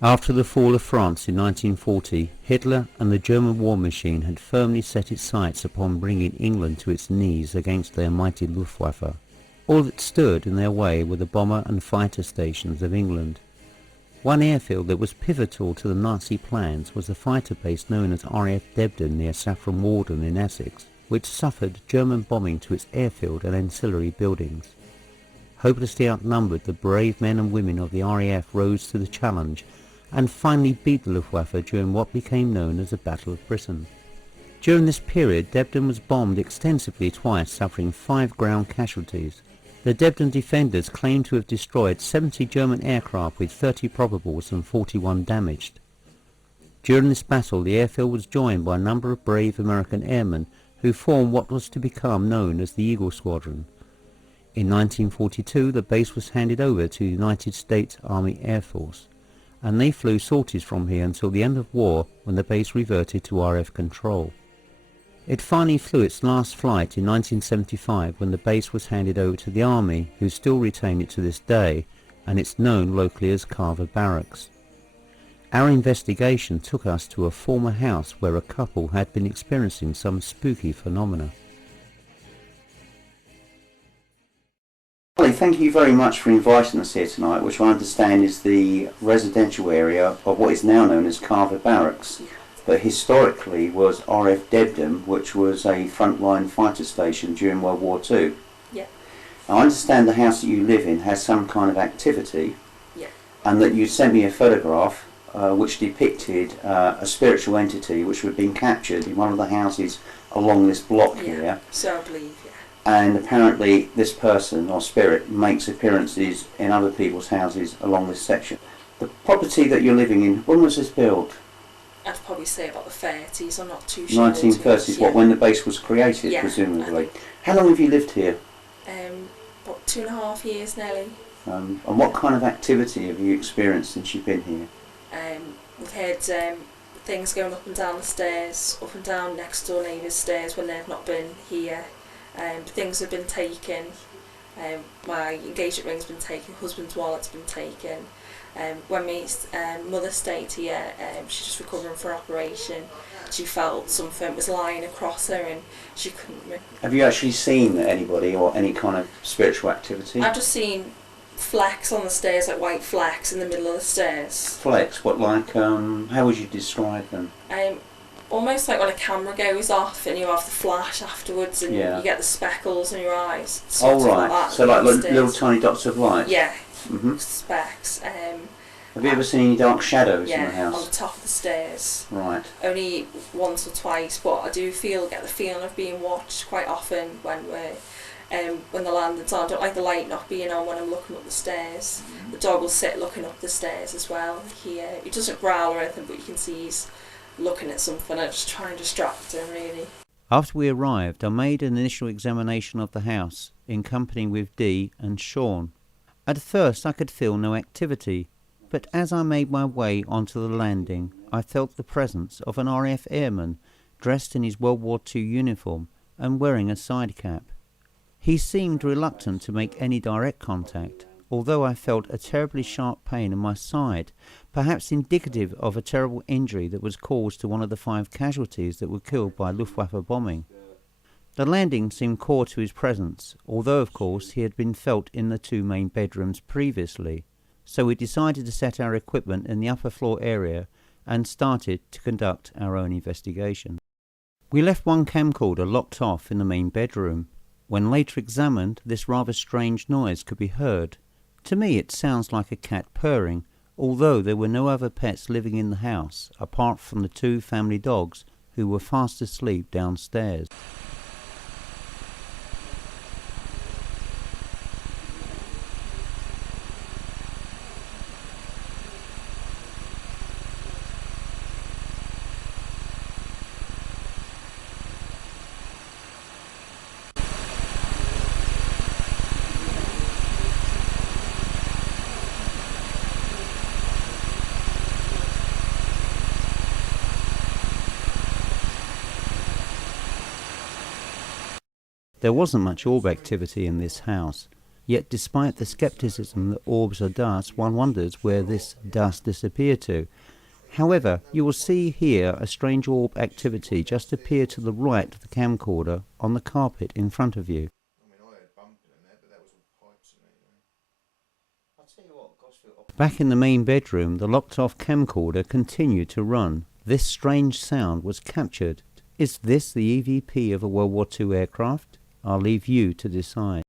After the fall of France in 1940, Hitler and the German war machine had firmly set its sights upon bringing England to its knees against their mighty Luftwaffe. All that stood in their way were the bomber and fighter stations of England. One airfield that was pivotal to the Nazi plans was the fighter base known as RAF Debden near Saffron Walden in Essex, which suffered German bombing to its airfield and ancillary buildings. Hopelessly outnumbered, the brave men and women of the RAF rose to the challenge and finally beat the Luftwaffe during what became known as the Battle of Britain. During this period, Debden was bombed extensively twice, suffering 5 ground casualties. The Debden defenders claimed to have destroyed 70 German aircraft with 30 probables and 41 damaged. During this battle, the airfield was joined by a number of brave American airmen who formed what was to become known as the Eagle Squadron. In 1942, the base was handed over to the United States Army Air Force, and they flew sorties from here until the end of war, when the base reverted to RF control. It finally flew its last flight in 1975 when the base was handed over to the Army, who still retain it to this day, and it's known locally as Carver Barracks. Our investigation took us to a former house where a couple had been experiencing some spooky phenomena. Thank you very much for inviting us here tonight, which I understand is the residential area of what is now known as Carver Barracks, but historically was RF Debden, which was a frontline fighter station during World War II. Yeah. I understand the house that you live in has some kind of activity, yeah, and that you sent me a photograph which depicted a spiritual entity which had been captured in one of the houses along this block here. So I believe, yeah. And apparently this person or spirit makes appearances in other people's houses along this section. The property that you're living in, when was this built? I'd probably say about the 30s, I'm not too sure. 1930s, what, when the base was created, yeah, presumably. How long have you lived here? About 2.5 years nearly. And what kind of activity have you experienced since you've been here? We've heard things going up and down the stairs, up and down next door neighbours' stairs when they've not been here. Things have been taken. My engagement ring's been taken, husband's wallet's been taken. When my mother stayed here, she's just recovering from an operation. She felt something was lying across her and she couldn't move. Have you actually seen anybody or any kind of spiritual activity? I've just seen flecks on the stairs, like white flecks in the middle of the stairs. Flecks? What, like, how would you describe them? Almost like when a camera goes off and you have the flash afterwards and yeah. you get the speckles in your eyes. Oh right, like so like little tiny dots of light? Yeah, mm-hmm. Specks. Have you ever seen any dark shadows in the house? On the top of the stairs. Right. Only once or twice, but I do get the feeling of being watched quite often when the lantern's on. I don't like the light not being on when I'm looking up the stairs. The dog will sit looking up the stairs as well. He doesn't growl or anything, but you can see he's looking at something. I just try and distract him, really. After we arrived, I made an initial examination of the house in company with Dee and Sean. At first I could feel no activity, but as I made my way onto the landing, I felt the presence of an RAF airman dressed in his World War II uniform and wearing a side cap. He seemed reluctant to make any direct contact, although I felt a terribly sharp pain in my side, perhaps indicative of a terrible injury that was caused to one of the 5 casualties that were killed by Luftwaffe bombing. The landing seemed core to his presence, although of course he had been felt in the 2 main bedrooms previously, so we decided to set our equipment in the upper floor area and started to conduct our own investigation. We left one camcorder locked off in the main bedroom. When later examined, this rather strange noise could be heard. To me it sounds like a cat purring, although there were no other pets living in the house apart from the 2 family dogs who were fast asleep downstairs. There wasn't much orb activity in this house, Yet despite the skepticism that orbs are dust, one wonders where this dust disappeared to. However, you will see here a strange orb activity just appear to the right of the camcorder on the carpet in front of you. Back in the main bedroom, the locked-off camcorder continued to run. This strange sound was captured. Is this the EVP of a World War II aircraft? I'll leave you to decide.